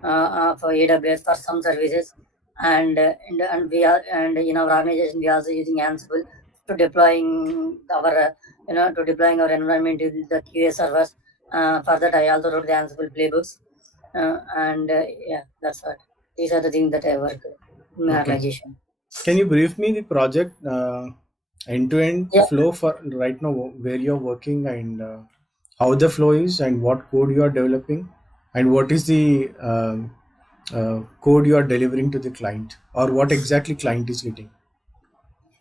for AWS for some services, and in our organization we are also using Ansible to deploying our environment to the QA servers. For that, I also wrote the Ansible playbooks, that's what. These are the things that I work in my Okay. organization. Can you brief me the project end-to-end Yeah. flow for right now, where you're working, and how the flow is, and what code you are developing, and what is the code you are delivering to the client, or what exactly client is getting?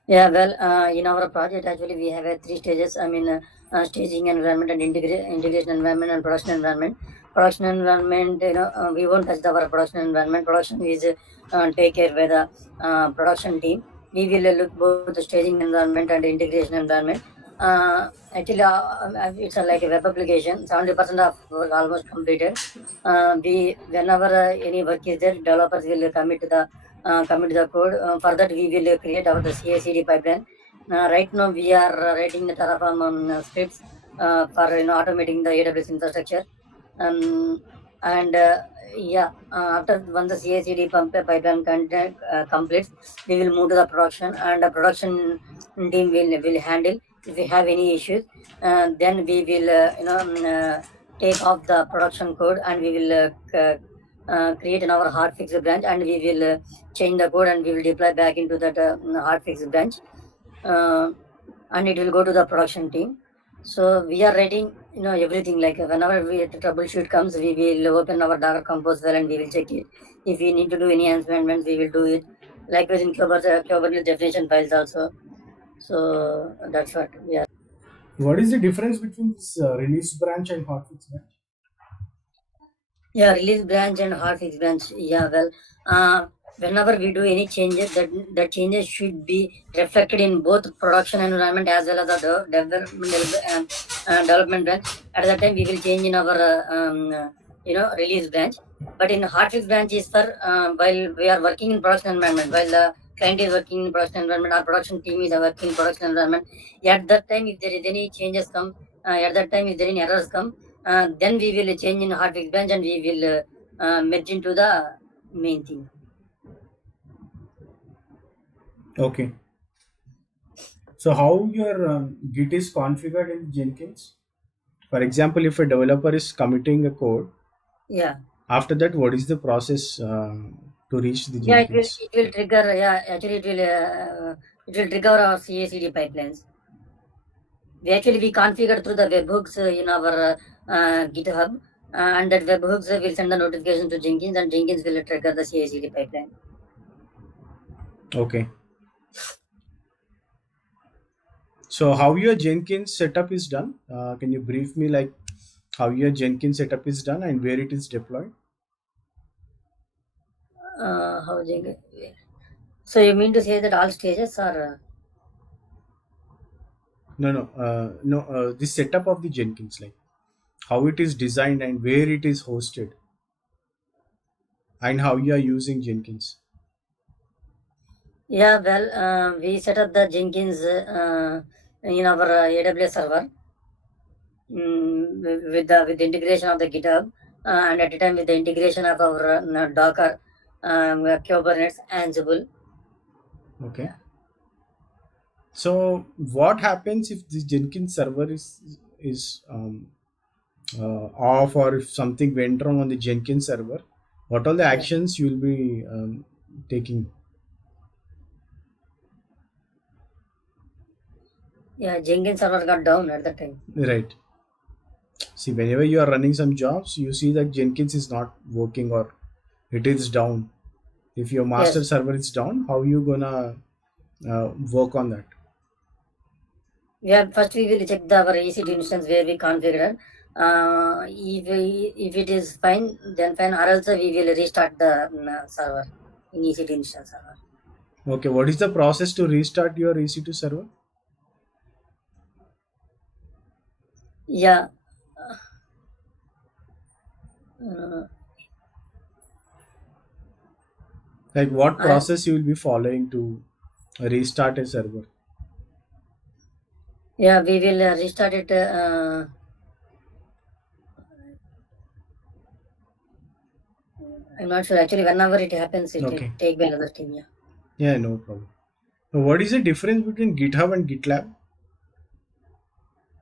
Yeah, well, in our project, actually, we have three stages. Staging environment and integration environment and production environment. Production environment, we won't touch our production environment. Production is take care by the production team. We will look both the staging environment and integration environment. Actually, it's like a web application. 70% of work almost completed. Whenever any work is there, developers will commit the code. For that, we will create our the CI/CD pipeline. Right now, we are writing the Terraform on scripts for automating the AWS infrastructure. And After once the CI/CD pipeline content completes, we will move to the production, and the production team will handle if we have any issues. Then we will take off the production code, and we will create another hotfix branch, and we will change the code, and we will deploy back into that hotfix branch, and it will go to the production team. So we are writing, everything, like whenever the troubleshoot comes, we will open our Docker Compose file and we will check it. If we need to do any enhancements, we will do it. Likewise in Kubernetes definition files also. So that's what we are. What is the difference between this release branch and hotfix branch? Yeah, release branch and hotfix branch. Yeah, well, whenever we do any changes, that changes should be reflected in both production environment as well as the development branch. At that time, we will change in our release branch. But in hotfix branch is for while we are working in production environment, while the client is working in production environment, our production team is working in production environment. At that time, if there is any changes come, at that time if there any errors come, then we will change in hotfix branch, and we will merge into the main thing. Okay. So how your Git is configured in Jenkins? For example, if a developer is committing a code, Yeah. after that, what is the process to reach the Yeah, it will Jenkins? it will trigger. Yeah, actually it will trigger our CI/CD pipelines. We configure through the webhooks in our GitHub, and that webhooks will send the notification to Jenkins, and Jenkins will trigger the CI/CD pipeline. Okay. So how your Jenkins setup is done? Can you brief me like how your Jenkins setup is done and where it is deployed? How Jenkins? So you mean to say that all stages are? No. The setup of the Jenkins, like how it is designed and where it is hosted, and how you are using Jenkins. Yeah, well, we set up the Jenkins in our AWS server, with the integration of the GitHub, and at the time with the integration of our Docker, Kubernetes, Ansible. Okay. So what happens if the Jenkins server is off, or if something went wrong on the Jenkins server? What are the Yeah, actions you will be taking? yeah, Jenkins server got down at that time. Right. See, whenever you are running some jobs, you see that Jenkins is not working or it is down. If your master Yes. server is down, how you gonna work on that? Yeah, first we will check our EC2 instance where we configured. If it is fine, then fine. Or else we will restart the server in EC2 instance server. Okay, what is the process to restart your EC2 server? Yeah. Uh, Like what I, process you will be following to restart a server? yeah, we will restart it. I'm not sure. Actually, whenever it happens, it Okay. take by another team. Yeah. Yeah, no problem. Now, what is the difference between GitHub and GitLab?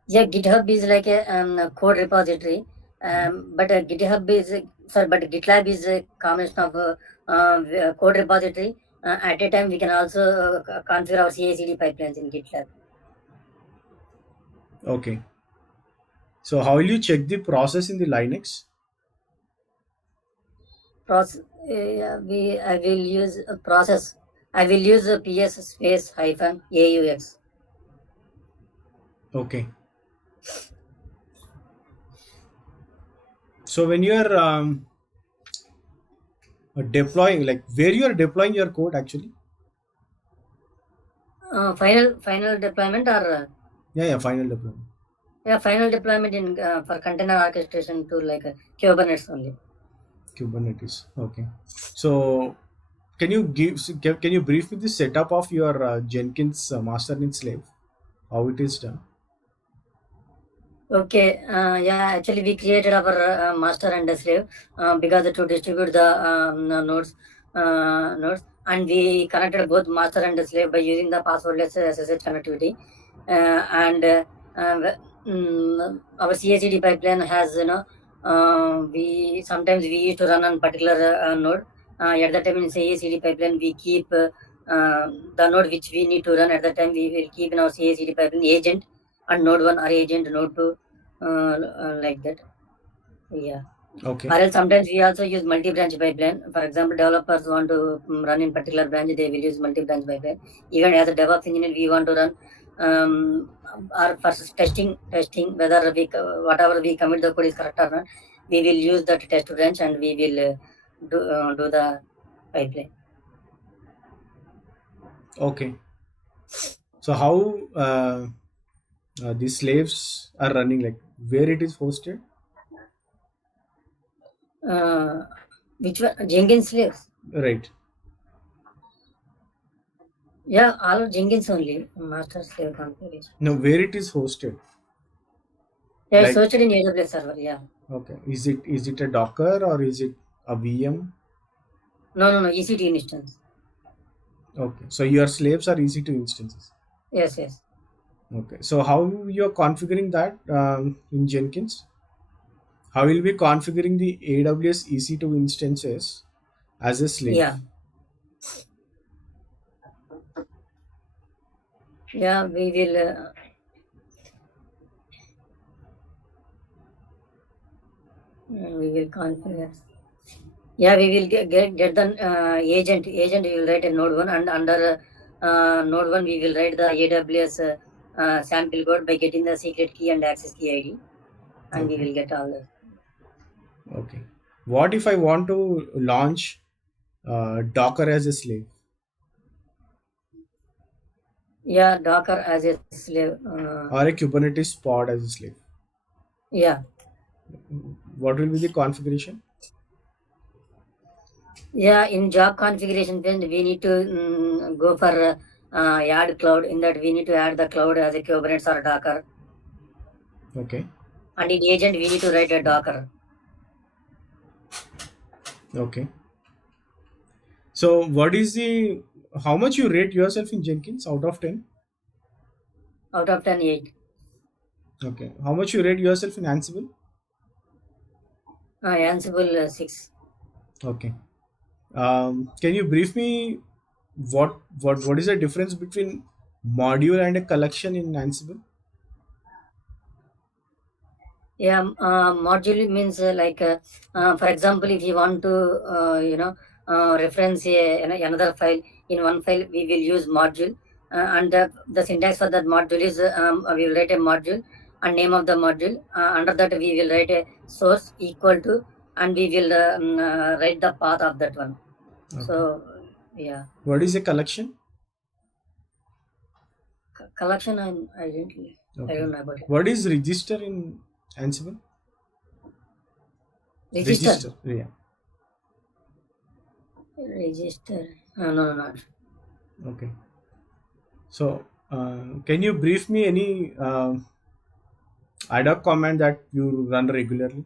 Yeah, GitHub is like a code repository, but GitHub is sorry, but GitLab is a combination of code repository. At a time, we can also configure our CI/CD pipelines in GitLab. Okay. So how will you check the process in the Linux? Process, I will use a process. I will use a PS space hyphen AUX. Okay. So when you are deploying, like where you are deploying your code actually? Final deployment or Yeah, final deployment. yeah, final deployment in for container orchestration to like Kubernetes only. Kubernetes. Okay. So can you brief me the setup of your Jenkins master and slave? How it is done? Okay, yeah, actually we created our master and the slave because to distribute the nodes, and we connected both master and the slave by using the passwordless SSH connectivity, and our CI/CD pipeline has we sometimes we used to run on particular node. At that time in CI/CD pipeline we keep the node which we need to run at that time we will keep in our CI/CD pipeline agent and node 1 or agent node 2 like that. Yeah. Okay. Or else sometimes we also use multi-branch pipeline. For example, developers want to run in particular branch, they will use multi-branch pipeline. Even as a DevOps engineer, we want to run our first testing whether whatever we commit the code is correct or not. We will use that test branch and we will do the pipeline. Okay. So how the slaves are running, like where it is hosted? Uh, which one? Jenkins slaves. Right. Yeah, all Jenkins only. Master slave configuration. Now where it is hosted? Yeah, it's Like, hosted in AWS server. Yeah. okay, is it a Docker or is it a VM? No. EC2 instance. Okay. So your slaves are EC2 instances. Yes. Okay. So how you're configuring that in Jenkins? How will be configuring the AWS EC2 instances as a slave? Yeah. Yeah, we will configure. Yeah, we will get the agent. Agent we will write a node one and under node one we will write the AWS sample code by getting the secret key and access key ID, and we Okay. will get all the Okay. What if I want to launch Docker as a slave? yeah Docker as a slave. Or a Kubernetes pod as a slave? Yeah. What will be the configuration? Yeah, in job configuration then we need to go for add cloud. In that we need to add the cloud as a Kubernetes or Docker. Okay. And in agent we need to write a Docker. Okay. So what is the how much you rate yourself in Jenkins out of 10? Out of 10, 8. Okay. How much you rate yourself in Ansible? Ansible 6. Okay. Can you brief me what is the difference between module and a collection in Ansible? Yeah, module means for example, if you want to reference another file in one file, we will use module, and the syntax for that module is we will write a module and name of the module. Under that, we will write a source equal to, and we will write the path of that one. Okay. So yeah, What is a collection? collection I Okay. don't know about it. What is register in Ansible? Register, Register. Yeah. register. No, not. Okay. So can you brief me any ad hoc command that you run regularly?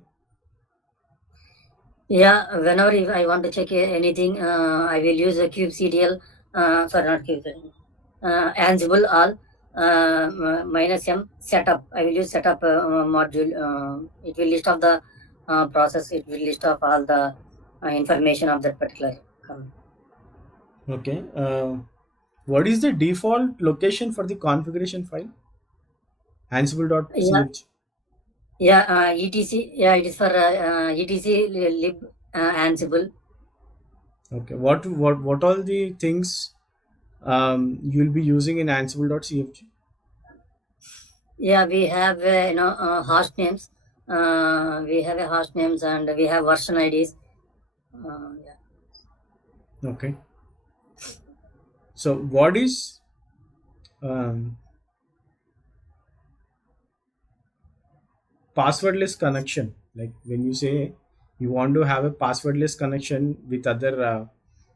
Yeah, whenever if I want to check anything, I will use a kubectl. Sorry, not kubectl. Ansible all minus m setup. I will use setup module. It will list of the process. It will list of all the information of that particular command. Okay. What is the default location for the configuration file? Yeah, Ansible.ch. yeah. etc. Yeah, it is for etc lib Ansible. Okay. What all the things you'll be using in Ansible.cfg? Yeah, we have host names. We have a host names and we have version IDs. Yeah. Okay. So what is um, passwordless connection? Like when you say you want to have a passwordless connection with other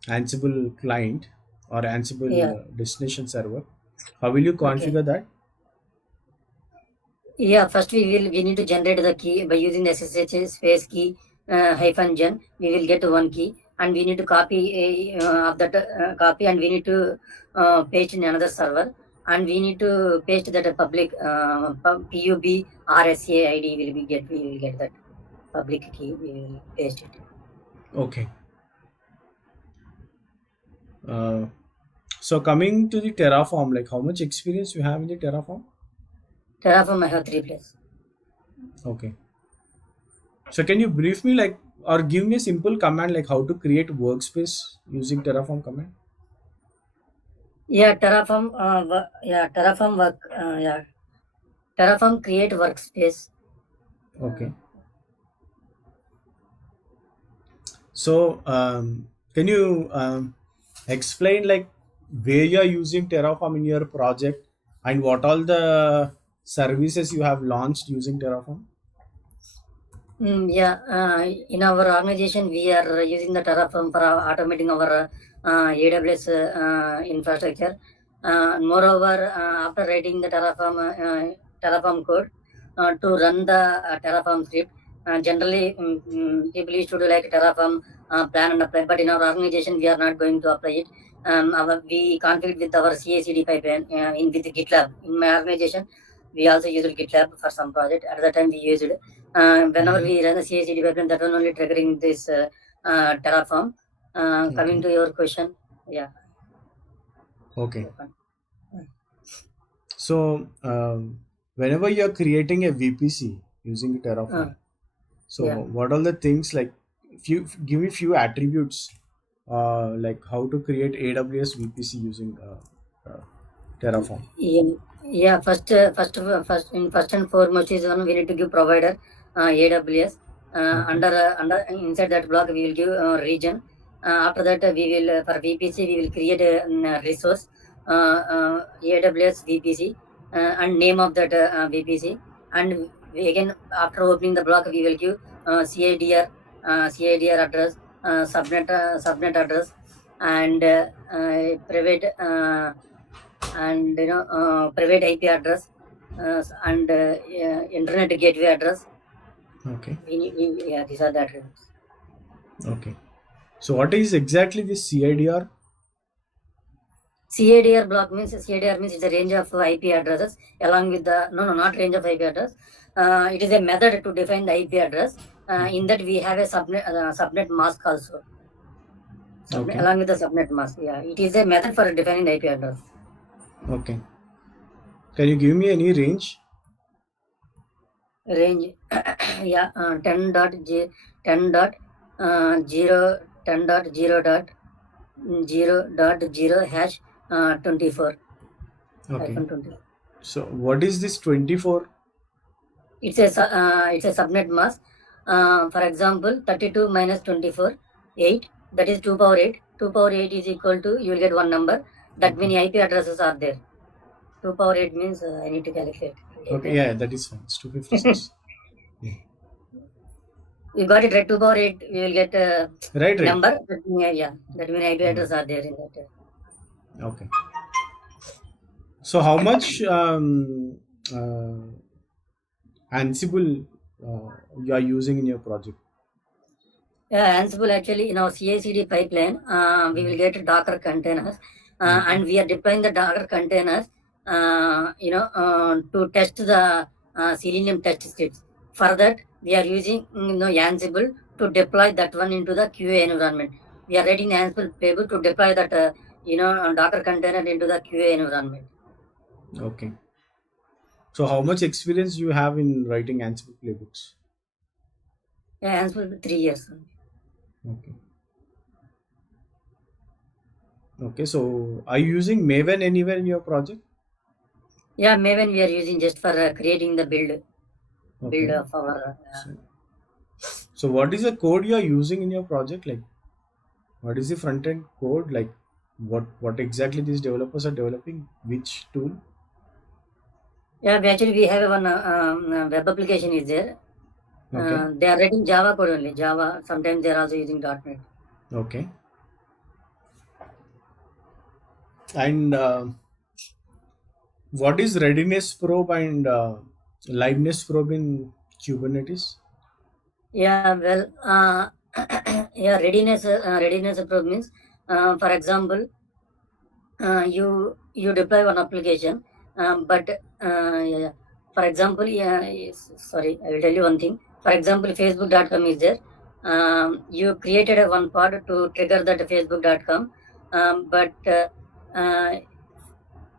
Ansible client or Yeah. Ansible destination server, how will you Okay. configure that? Yeah, first we need to generate the key by using the SSH space key hyphen gen. We will get one key, and we need to copy of that copy, and we need to paste in another server, and we need to paste that public pub RSA ID we will get that public key. We will paste it. Okay. Uh, so coming to the Terraform, like how much experience you have in the Terraform? Terraform I have 3 plus. Okay. So can you brief me like or give me a simple command like how to create workspace using Terraform command? Yeah, Terraform. Yeah, Terraform work. Yeah, Terraform create workspace. Okay. So can you explain like where you are using Terraform in your project and what all the services you have launched using Terraform? Yeah, in our organization, we are using the Terraform for automating our AWS infrastructure. Moreover, after writing the Terraform code to run the Terraform script, generally people used to do like Terraform plan and apply, but in our organization, we are not going to apply it. We configured with our CI/CD pipeline in with GitLab. In my organization, we also used GitLab for some project. At the time, we used it. Whenever Mhm. we run the CI/CD pipeline, that one only triggering this Terraform. Coming Okay. to your question, yeah. Okay. Open. So whenever you are creating a VPC using Uh, Terraform, so yeah. what are the things like if you give me few attributes like how to create AWS VPC using Terraform? Yeah, yeah. First and foremost is one we need to give provider AWS. Okay. Under inside that block we will give region. After that we will for VPC we will create a resource AWS VPC and name of that VPC, and we again after opening the block we will give CIDR address, subnet address, and private. And private IP address and internet gateway address. Okay. Yeah, these are the attributes. Okay. So what is exactly this CIDR? CADR block means CADR means it's a range of IP addresses along with the not range of IP address. It is a method to define the IP address. In that we have a subnet mask also. Okay. Along with the subnet mask. Yeah, it is a method for defining the IP address. Okay. Can you give me any range? Range yeah 10 dot 0 10.0.0 hash 24 Okay. hyphen 20. So what is this 24? It's a subnet mask. For example, 32 minus 24 8, that is 2 power 8. 2 power 8 is equal to, you will get one number. That Okay. many IP addresses are there. 2 power 8 means I need to calculate Okay. 8. Yeah, that is fine. It's 256. Yeah. You got it right. 2 power 8 you will get Right. Right. number. Yeah, that many IP Hmm. addresses are there in that. Okay. So how much uh, Ansible you are using in your project? Yeah, Ansible actually in our CI/CD pipeline, we will get Docker containers, and we are deploying the Docker containers, to test the Selenium test scripts. For that, we are using Ansible to deploy that one into the QA environment. We are writing Ansible playbook to deploy that Docker container into the QA environment. Okay. So how much experience you have in writing Ansible playbooks? Yeah, Ansible 3 years. Okay. Okay. So are you using Maven anywhere in your project? Yeah, Maven we are using just for creating the build Okay. of our. So what is the code you are using in your project? Like, what is the front end code? Like, what exactly these developers are developing? Which tool? Yeah, we have one web application is there. Okay. They are writing Java code only. Java. Sometimes they are also using .NET. Okay. And what is readiness probe and liveness probe in Kubernetes? Yeah, well, yeah, readiness probe means, for example, you deploy one application, but yeah, for example, yeah, sorry, I will tell you one thing. For example, Facebook.com is there. You created a one pod to trigger that Facebook.com, but uh,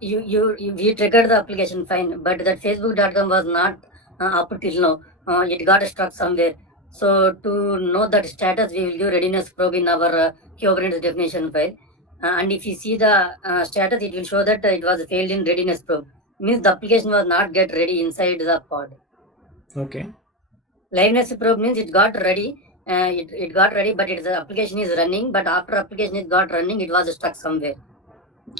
we triggered the application fine, but that Facebook.com was not up till now. It got stuck somewhere. So to know that status, we will do readiness probe in our Kubernetes definition file. And if you see the status, it will show that it was failed in readiness probe. Means the application was not get ready inside the pod. Okay. Liveness probe means it got ready. It got ready, but the application is running. But after application is got running, it was stuck somewhere.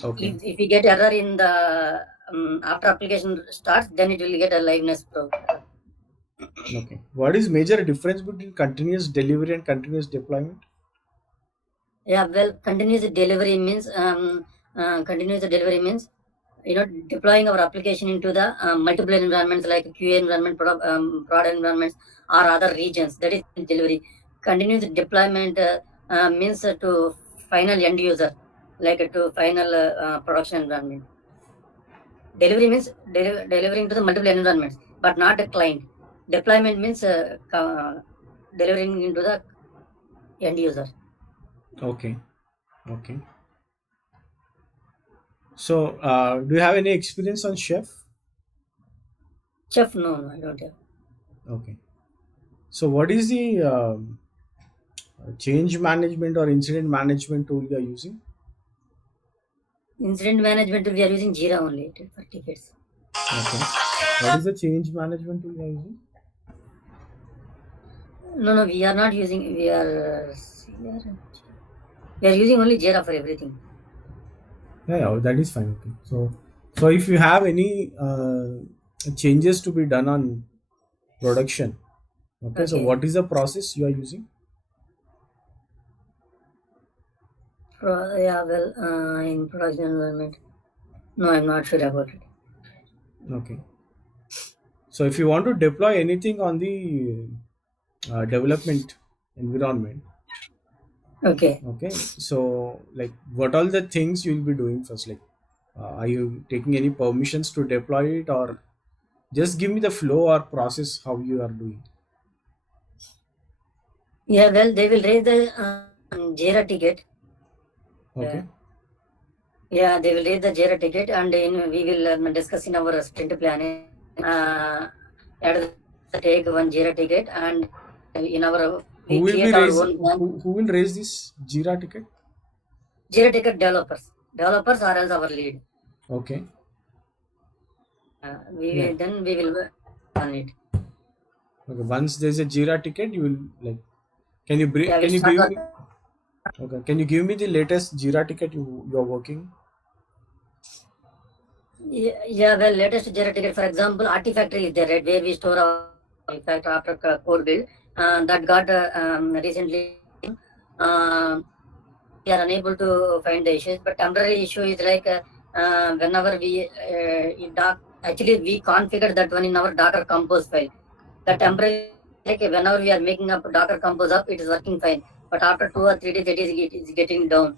Okay. If we get error in the after application starts, then it will get a liveness probe. Okay. What is major difference between continuous delivery and continuous deployment? Yeah, well, continuous delivery means deploying our application into the multiple environments like QA environment, prod environments, or other regions. That is delivery. Continuous deployment means to final end user, like to final production environment. Delivery means delivering to the multiple environments, but not a client. Deployment means delivering into the end user. Okay. Okay. So, do you have any experience on Chef? Chef, no, I don't have. Okay. So, what is the change management or incident management tool you are using? Incident management, we are using Jira only for tickets. Okay. What is the change management tool you are using? No, we are not using. We are using only Jira for everything. Yeah, that is fine. Okay. So if you have any changes to be done on production, okay. So Okay. what is the process you are using? Yeah, well, in production environment, no, I'm not sure about it. Okay. So if you want to deploy anything on the development environment, Okay. okay. So like, what all the things you will be doing first? Like, are you taking any permissions to deploy it, or just give me the flow or process how you are doing? Yeah, well, they will raise the Jira ticket. Okay. Yeah, they will raise the Jira ticket, and then we will discuss in our sprint planning. Take one Jira ticket, and in our Who we will be create our raise own who will raise this Jira ticket? Jira ticket developers are as our lead. Okay. Yeah. We will on it. Okay. Once there's a Jira ticket, you will like. Can you Yeah, we can you start. give me? Okay. Can you give me the latest Jira ticket you are working? Yeah, well, latest Jira ticket, for example, Artifactory is there, right, where we store our artifact after code build. That got recently. We are unable to find the issues, but temporary issue is like whenever we actually we configured that one in our Docker Compose file. The temporary like whenever we are making up Docker Compose up, it is working fine. But after 2 or 3 days, it is getting down.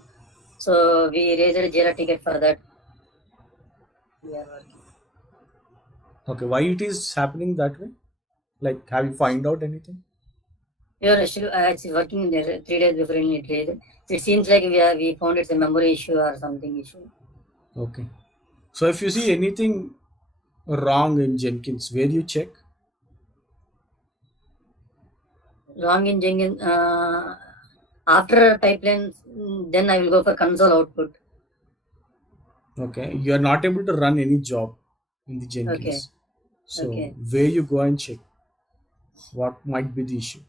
So we raised a Jira ticket for that. We are working. Okay, why it is happening that way? Like, have you find out anything? We are still it's working in there 3 days before it raised. It seems like we found it's a memory issue or something issue. Okay. So if you see anything wrong in Jenkins, where you check? Wrong in Jenkins. After pipeline, then I will go for console output. Okay, you are not able to run any job in the Okay. Jenkins. So Okay. where you go and check what might be the issue?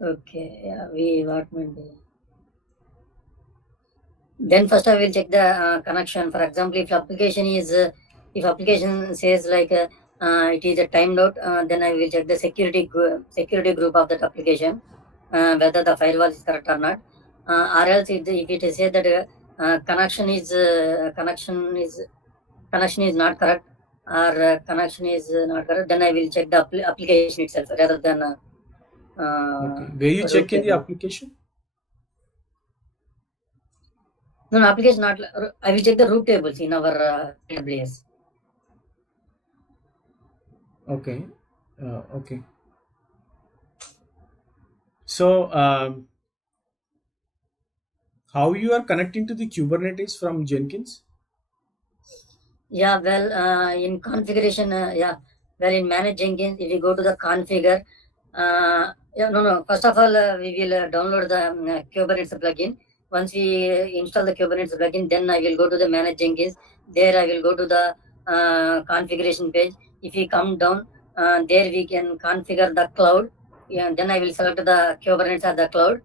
Okay. Yeah. What meant. Then first I will check the connection. For example, if application says like it is a timed out, then I will check the security group of that application, whether the firewall is correct or not, or else if it is say that connection is not correct, or connection is not correct, then I will check the application itself rather than Okay, where you root check in the table. application? No, application not. I will check the root tables in our AWS. Okay, okay. So how you are connecting to the Kubernetes from Jenkins? Yeah, well, in configuration, in manage Jenkins, if you go to the configure, no. First of all, we will download the Kubernetes plugin. Once we install the Kubernetes plugin, then I will go to the manage Jenkins. There, I will go to the configuration page. If we come down, there we can configure the cloud. Yeah, then I will select the Kubernetes as the cloud.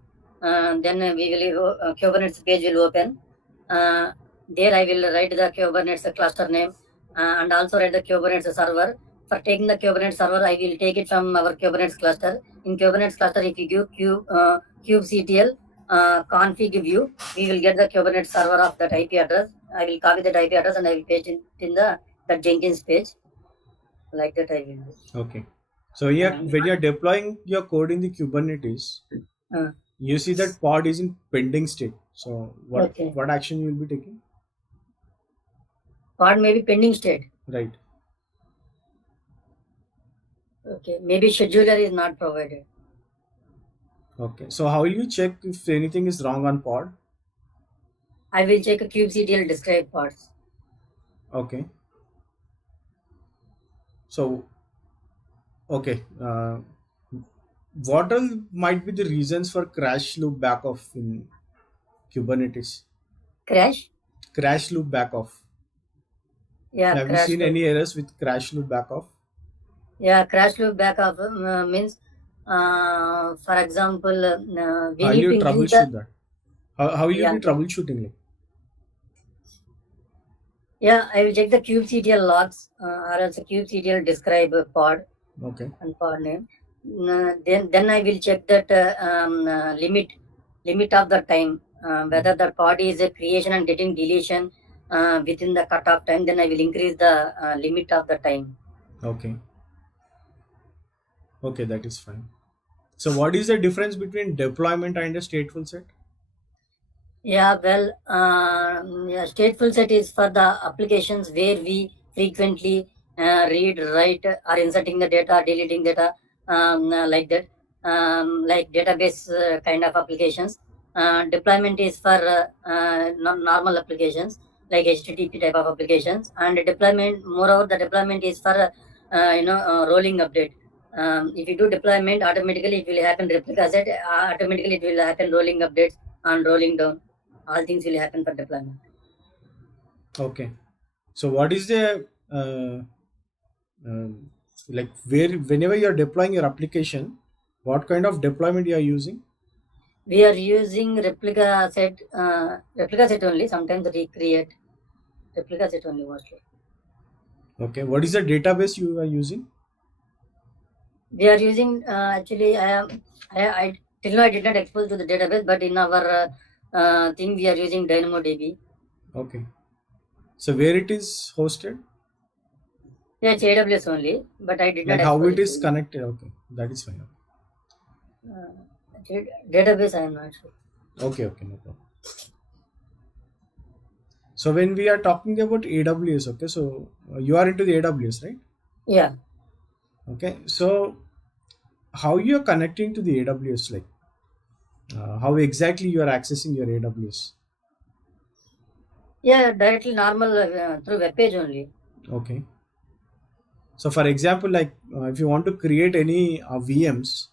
Then we will Kubernetes page will open. There I will write the Kubernetes cluster name and also write the Kubernetes server. For taking the Kubernetes server, I will take it from our Kubernetes cluster. In Kubernetes cluster, if you give kubectl config view, we will get the Kubernetes server of that IP address. I will copy that IP address and I will paste it in the Jenkins page. Like that I will do. Okay. So yeah, when you are deploying your code in the Kubernetes, Uh, you see that pod is in pending state. So okay. what action you will be taking? Pod may be pending state. Right. Okay. Maybe scheduler is not provided. Okay. So how will you check if anything is wrong on pod? I will check a kubectl describe pods. Okay. So okay. What all might be the reasons for crash loop back off in Kubernetes? Crash? Crash loop back off. Yeah, Have you crash seen loop. any errors with crash loop back off? Yeah, crash loop backup means, for example, we How will need you to increase the, troubleshoot that? How will you yeah, be troubleshooting it? yeah, I will check the kubectl logs or else kubectl describe pod Okay. and pod name. Then I will check that limit of the time, whether the pod is a creation and getting deletion within the cutoff time. Then I will increase the limit of the time. Okay. Okay, that is fine. So what is the difference between deployment and a stateful set? Yeah, well, yeah, stateful set is for the applications where we frequently read, write, or inserting the data, deleting data, like that, like database kind of applications. Deployment is for normal applications like HTTP type of applications, and deployment. Moreover, the deployment is for rolling update. If you do deployment, automatically it will happen replica set. Automatically it will happen rolling updates and rolling down. All things will happen for deployment. Okay. So what is the um, like where whenever you are deploying your application, what kind of deployment you are using? We are using replica set only. Sometimes recreate replica set only mostly. Okay. What is the database you are using? We are using actually. I till now I did not expose to the database, but in our thing we are using DynamoDB. Okay. So where it is hosted? Yeah, it's AWS only, but I did not Like how expose it it is to you. connected? Okay, that is fine. Database, I am not sure. Okay, okay, no problem. So when we are talking about AWS, okay, so you are into the AWS, right? Yeah. Okay, so how you are connecting to the AWS? Like how exactly you are accessing your AWS? Yeah, directly normal through web page only. Okay. So for example, like if you want to create any VMs,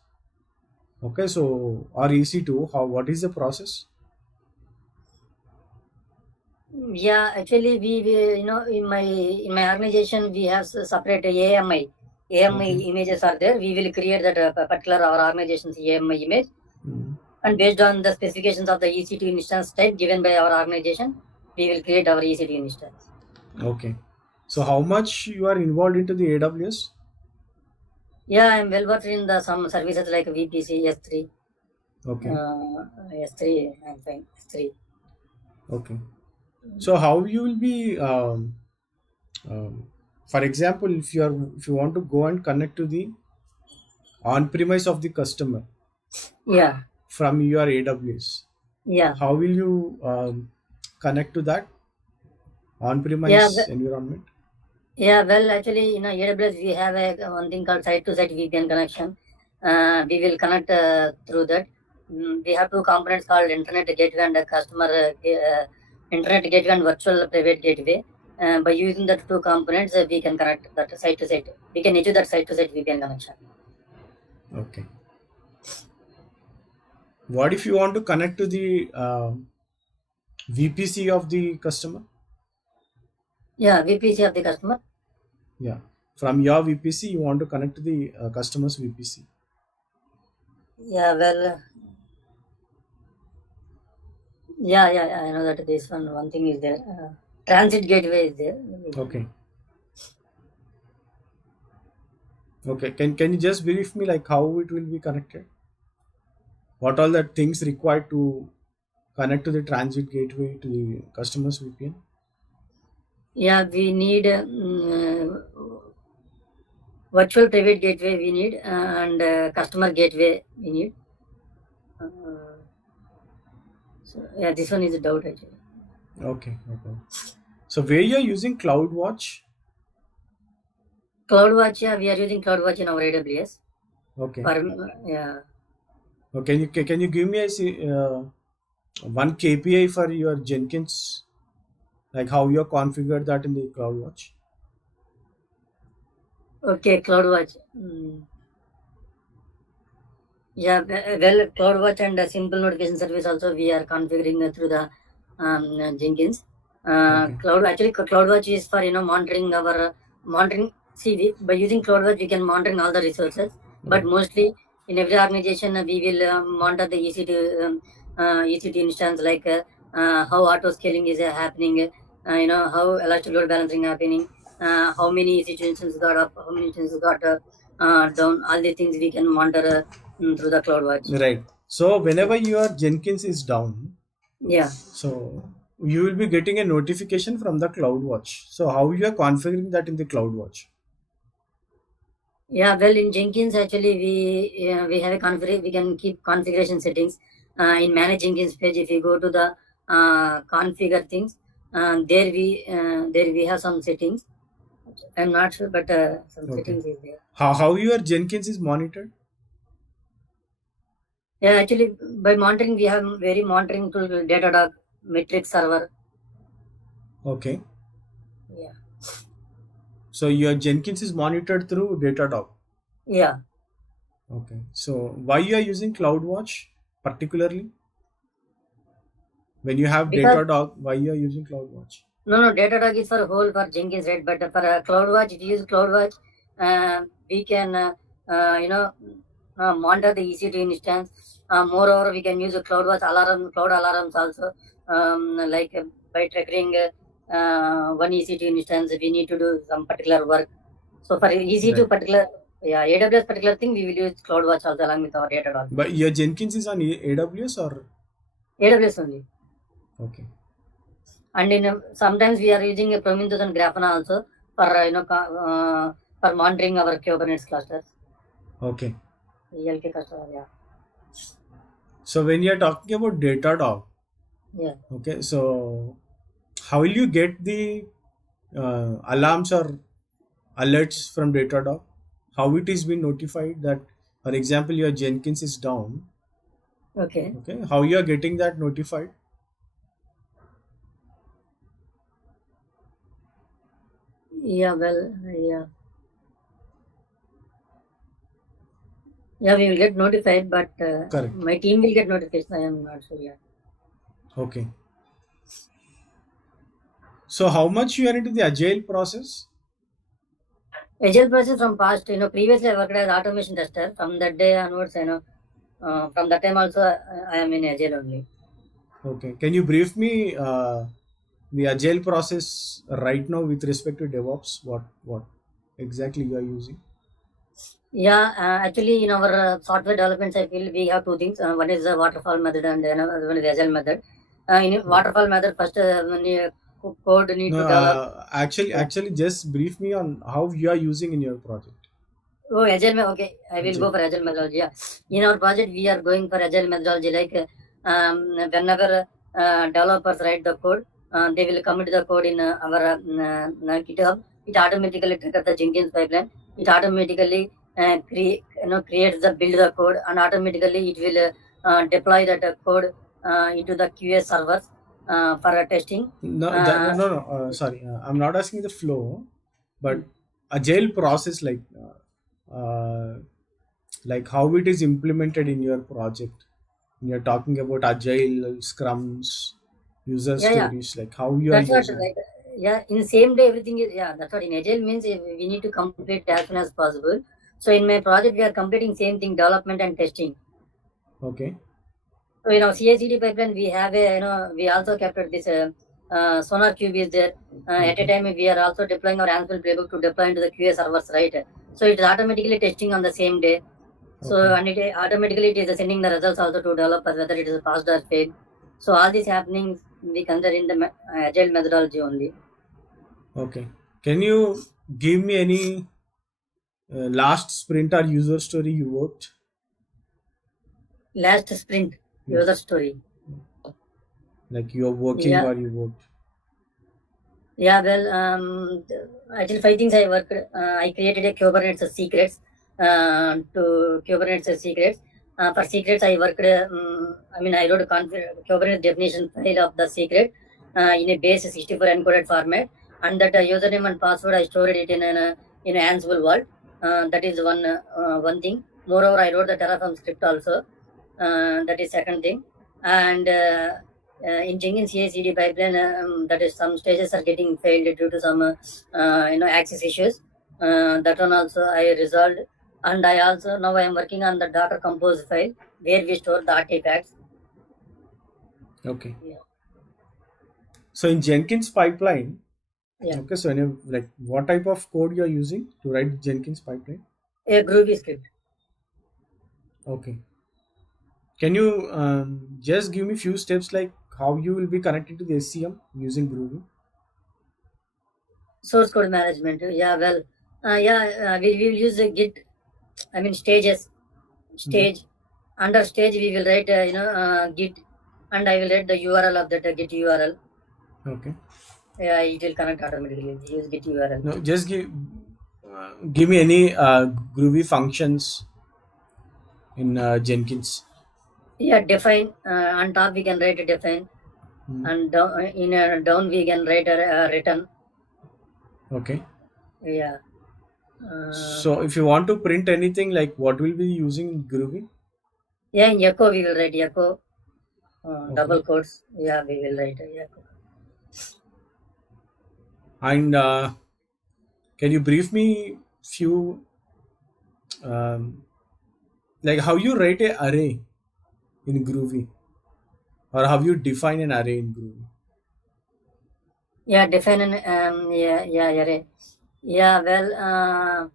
okay, so or EC2, how what is the process? Yeah, actually, we in my organization we have separate AMI. AMI Okay. images are there. We will create that particular our organization's AMI image, Mm. and based on the specifications of the EC2 instance type given by our organization, we will create our EC2 instance. Okay. So how much you are involved into the AWS? Yeah, I'm well versed in the some services like VPC, S3, Okay. S3. I'm fine. S3. Okay. So how you will be, for example, if you want to go and connect to the on premise of the customer Yeah, from your AWS, yeah, how will you connect to that on yeah. premise environment? Yeah, well, actually, in AWS, we have a one thing called site-to-site VPN connection. We will connect through that. We have two components called Internet Gateway and Internet Gateway and Virtual Private Gateway. By using that two components, we can connect that site-to-site. We can achieve that site-to-site VPN connection. Okay. What if you want to connect to the VPC of the customer? Yeah, VPC of the customer. Yeah. From your VPC, you want to connect to the customer's VPC. Yeah, well, yeah. I know that this one thing is there. Transit gateway is there. Okay. Okay. Can you just brief me like how it will be connected? What all the things required to connect to the transit gateway to the customer's VPN? Yeah, we need virtual private gateway we need and customer gateway we need. Uh, so yeah, this one is a doubt actually. Okay. Okay. So where you are using CloudWatch? CloudWatch, yeah, we are using CloudWatch in our AWS. Okay. For yeah, Can you give me one KPI for your Jenkins, like how you are configured that in the CloudWatch? okay, CloudWatch. Yeah, well, CloudWatch and simple notification service also we are configuring through the Jenkins. Okay. CloudWatch is for monitoring our monitoring. See, by using CloudWatch we can monitoring all the resources, but Oh, mostly in every organization we will monitor the EC2 instance like how auto scaling is happening. How elastic load balancing happening. How many EC2 instances got up, how many instances got down. All the things we can monitor through the CloudWatch. right. So whenever your Jenkins is down, Yeah. so you will be getting a notification from the CloudWatch. So how you are configuring that in the CloudWatch? Yeah, well, in Jenkins, actually, we have a config. We can keep configuration settings in Manage Jenkins page. If you go to the configure things, there we have some settings. I'm not sure, but some Okay. settings is there. How your Jenkins is monitored? Yeah, actually, by monitoring, we have very monitoring tool, Datadog, metric server. Okay. Yeah, So your Jenkins is monitored through Datadog. yeah. Okay. So why you are using CloudWatch particularly? When you have Because Datadog, why you are using CloudWatch? no, Datadog is for whole for Jenkins, right? But for CloudWatch, if you use CloudWatch, we can monitor the EC2 instance. Moreover, we can use a CloudWatch cloud alarms also. Like by triggering one EC2 instance, we need to do some particular work. So for EC2 Right. particular, yeah, AWS particular thing, we will use CloudWatch also along with our Datadog. But your Jenkins is on AWS or AWS only. okay. And in sometimes we are using a Prometheus and Grafana also. for for monitoring our Kubernetes clusters. Okay. ELK cluster, yeah. So when you're talking about Datadog, Yeah. okay, so how will you get the alarms or alerts from Datadog? How it is being notified that, for example, your Jenkins is down? Okay. Okay, how you are getting that notified? Yeah. Well. Yeah. Yeah. We will get notified, but Correct. my team will get notification. I am not sure yet. Okay. So how much you are into the agile process? Agile process from past, previously I worked as automation tester. From that day onwards, from that time also, I am in Agile only. Okay. Can you brief me the agile process right now with respect to DevOps? What exactly you are using? Yeah, actually, in our software development cycle, we have two things. One is the waterfall method, and another one is Agile method. In waterfall method, first when you code need No, to develop. Yeah. actually, just brief me on how you are using in your project. Oh, Agile, okay. I will go Agile. for Agile methodology. Yeah. In our project, we are going for Agile methodology. Like whenever developers write the code, they will commit the code in our GitHub. It automatically triggers the Jenkins pipeline. It automatically creates the build the code, and automatically it will deploy that code into the QA servers for testing. No, Uh, no. Sorry, I'm not asking the flow, but agile process like how it is implemented in your project. When you're talking about agile scrums, user yeah, yeah. stories, like how you are That's what, using. like, yeah, in same day, everything is, yeah, that's what in Agile means we need to complete as soon as possible. So in my project, we are completing same thing, development and testing. Okay. So, CI/CD pipeline, we have we also captured this Sonar Cube is there. At a Okay. time, we are also deploying our Ansible playbook to deploy into the QA servers, right? So it's automatically testing on the same day. So, Okay. and it automatically it is sending the results also to developers, whether it is passed or failed. So all these happenings we consider in the Agile methodology only. Okay. Can you give me any last sprint or user story you worked? Last sprint user Yes. story. Like you are working Yeah, or you worked. yeah. Well, actually, five things I worked. I created a Kubernetes secrets to Kubernetes secrets. For secrets, I worked. I wrote a Kubernetes definition file of the secret in a base 64 encoded format, and that username and password I stored it in an Ansible vault. That is one thing. Moreover, I wrote the Terraform script also. That is second thing, and in Jenkins CI/CD pipeline, that is some stages are getting failed due to some access issues. That one also I resolved, and I also now I am working on the Docker Compose file where we store the artifacts. Okay. Yeah, So in Jenkins pipeline, yeah. okay, so like what type of code you are using to write Jenkins pipeline? A Groovy script. Okay. Can you just give me few steps like how you will be connected to the SCM using Groovy? Source code management. Yeah, well, we will use the Git. Stages. Hmm. Stage. Under stage, we will write Git, and I will write the URL of that Git URL. Okay. Yeah, it will connect automatically. Use Git URL. No, just give me any Groovy functions in Jenkins. Yeah, define. On top we can write a define, Hmm. and down, in a down we can write a return. Okay. Yeah. So if you want to print anything, like what will be using in Groovy? Yeah, in echo we will write echo, Okay. double quotes. Yeah, we will write echo. And can you brief me few like how you write a array in Groovy, or how you define an array in Groovy? Yeah, define an yeah array. Yeah, well,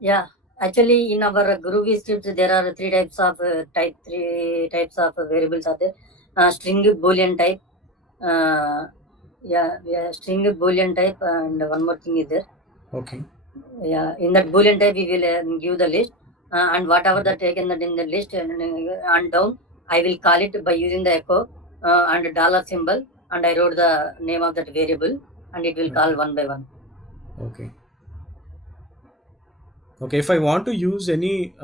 yeah. Actually, in our Groovy scripts, there are three types of variables are there. String boolean type. String boolean type, and one more thing is there. Okay. Yeah, in that boolean type, we will give the list, and whatever the taken that in the list and down, I will call it by using the echo and dollar symbol, and I wrote the name of that variable, and it will call one by one. Okay. Okay. If I want to use any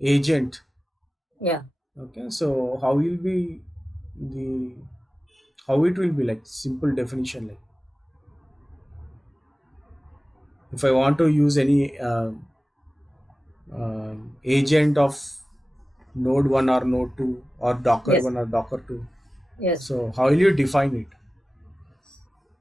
agent, Yeah. okay, so how will be the how it will be like simple definition, like if I want to use any agent of node 1 or node 2 or docker Yes. 1 or docker 2, Yes. so how will you define it?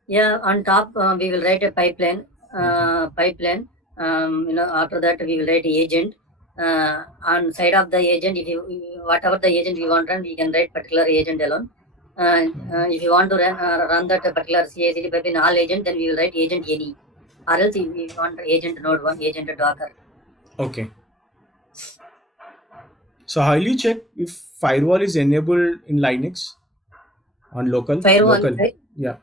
Yeah. On top, we will write a pipeline. Okay. Pipeline. After that, we will write agent. On side of the agent, if you whatever the agent we want run, we can write particular agent alone. If you want to run that particular CI/CD pipeline all agent, then we will write agent any. Or else if we want agent node 1, agent docker. Okay. So how will you check if firewall is enabled in Linux on local? Firewall, Local. Yeah.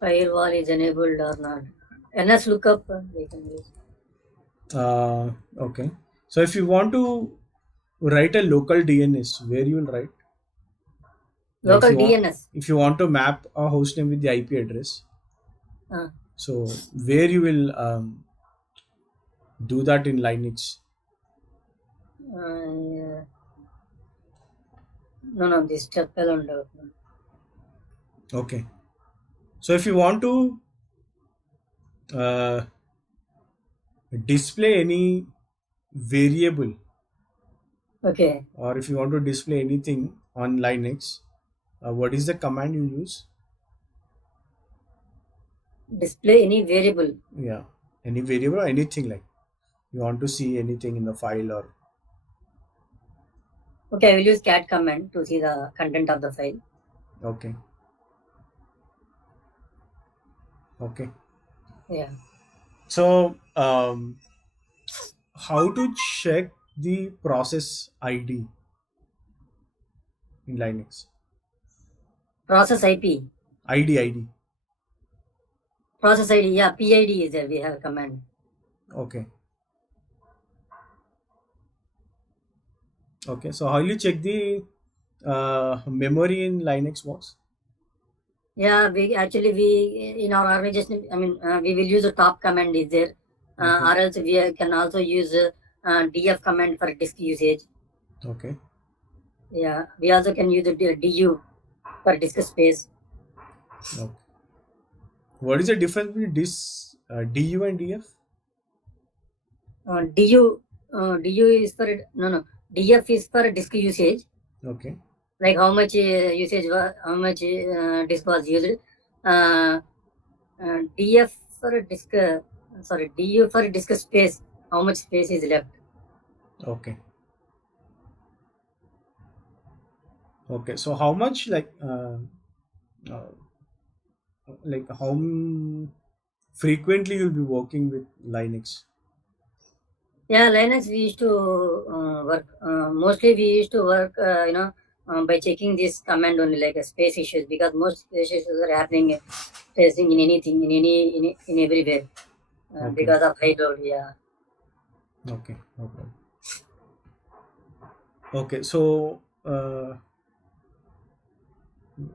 firewall is enabled or not. NS lookup we can use. Okay. So if you want to write a local DNS, where you will write? Like Local DNS. if you want to map a hostname with the IP address, Uh, so where you will do that in Linux? yeah. No, this step alone. Okay. So if you want to uh, display any variable, Okay. or if you want to display anything on Linux, what is the command you use? Display any variable. Yeah, any variable or anything, like you want to see anything in the file or Okay, I will use cat command to see the content of the file. okay. Okay. Yeah. So how to check the process ID in Linux? Process IP. ID. Process ID. Yeah, PID is there. We have a command. Okay. Okay. So how will you check the memory in Linux box? Yeah, we in our organization. I mean, we will use a top command is there, Okay. or else we can also use df command for disk usage. Okay. Yeah, we also can use the du for disk space. Okay. What is the difference between this DU and DF? Du is for no df is for disk usage, Okay. like how much usage how much disk was used. Uh, df for disk sorry du for disk space, how much space is left. Okay. Okay. So how much uh, like how frequently you'll be working with Linux? Yeah, Linux we used to work. Mostly we used to work, by checking this command only, like space issues, because most space issues are happening, facing in anything, in everywhere, Okay. because of high load. Yeah. Okay. Okay. Okay. So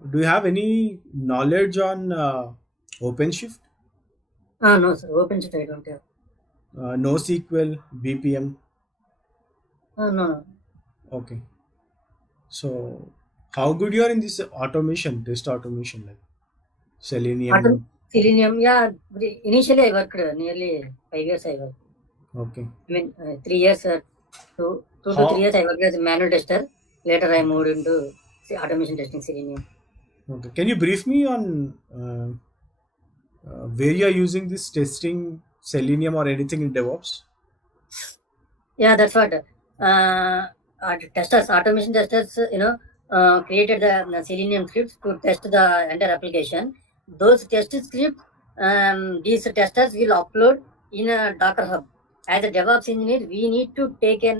do you have any knowledge on OpenShift? No, sir. OpenShift I don't have. NoSQL, BPM? No. Okay. So how good you are in this automation, test automation, like Selenium? Selenium. Yeah. Initially I worked nearly 5 years. I worked. Okay. I mean, 3 years. Two to 3 How? years I worked as a manual tester. Later I moved into automation testing Selenium. Okay. Can you brief me on where you are using this testing Selenium or anything in DevOps? Yeah, that's what. Testers, automation testers, created the Selenium scripts to test the entire application. Those test scripts, these testers will upload in a Docker Hub. As a DevOps engineer, we need to take in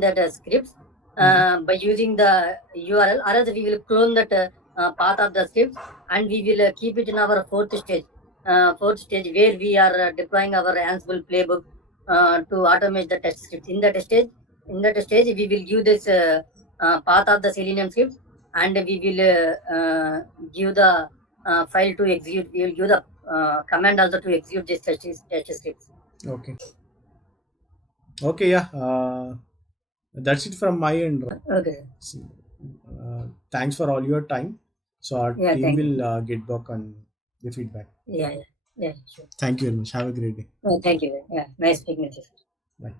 that scripts by using the URL, or else we will clone that path of the script, and we will keep it in our fourth stage where we are deploying our Ansible playbook to automate the test script. In that stage, we will give this path of the Selenium script, and we will give the file to execute. We will give the command also to execute this test scripts. Okay. Okay, yeah. That's it from my end. Okay. So, thanks for all your time. So our Yeah, team thank you. will get back on the feedback. Yeah, sure. Thank you very much. Have a great day. Thank you. Yeah, nice speaking with you. Bye.